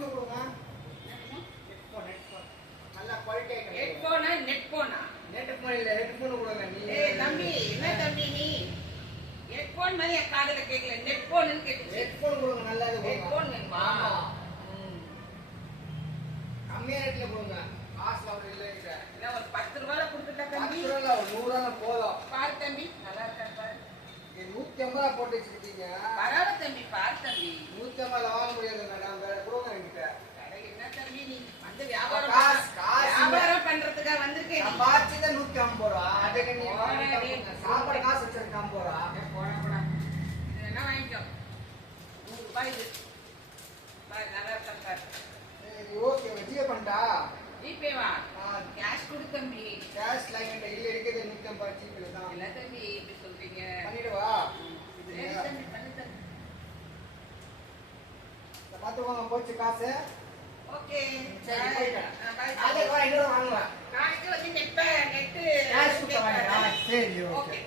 Headphone கொடுங்க. Headphone நல்லா குவாலிட்டியா இருக்கு. ஹெட்ஃபோனா நெட்ஃபோனா? நெட்ஃபோன் இல்ல, ஹெட்ஃபோன் கொடுங்க நீ. ஏய் தம்பி, என்ன தம்பி நீ? ஹெட்ஃபோன் மாதிரி என் காதுல கேட்கல, நெட்ஃபோன்னு கேட்டுச்சு. ஹெட்ஃபோன் கொடுங்க, நல்லா இது கொடுங்க. ஹெட்ஃபோன் வேணுமா? ஆமா. கம்மியா ரேட்ல கொடுங்க. காசு அவர் இல்ல கிட்ட. என்ன ஒரு 10 ரூபாயில கொடுத்துட்டா தம்பி? 10 ரூபாய் இல்ல, 100 ரூபாய் போதும். பாரு தம்பி, நல்லா இருக்கா பாரு. நீ 150 போட்டு வச்சிருக்கீங்க. பரவாயில்ல தம்பி, பாரு தம்பி. 150 வாங்க முடியாது மேடம், வேற கொடுங்க என்கிட்ட. என்ன தம்பி நீ வந்து வியாபாரம் பண்றதுக்காக வந்திருக்கேன். நான் பாத்துதான் 150 ரூபா. அதுக்கு நீ சாப்பாடு காசு வச்சிருக்க 50 ரூபா. போடா. இது என்ன வாங்கிக்கோ. 100 ரூபாய் இது. பாரு நல்லா இருக்கா பாரு. ஓகே, ஜிபே பண்ணட்டா? ஜிபே வா. கேஷ் கொடு தம்பி. கேஷ் லைன் இல்ல, இருக்குது 150 ஜிபே தான். இல்ல தம்பி இப்படி சொல்றீங்க. பண்ணிடுவா. சரி தம்பி, பண்ணு தம்பி. பாத்துக்கோங்க, போச்சு காசு. ஓகே. சரி, போயிட்டேன். பை. அதே கூட இன்னொரு வாங்குவேன். நாளைக்கு வந்து நெட் கேஷ் கொடுத்து வாங்க. சரி, ஓகே. ஓகே.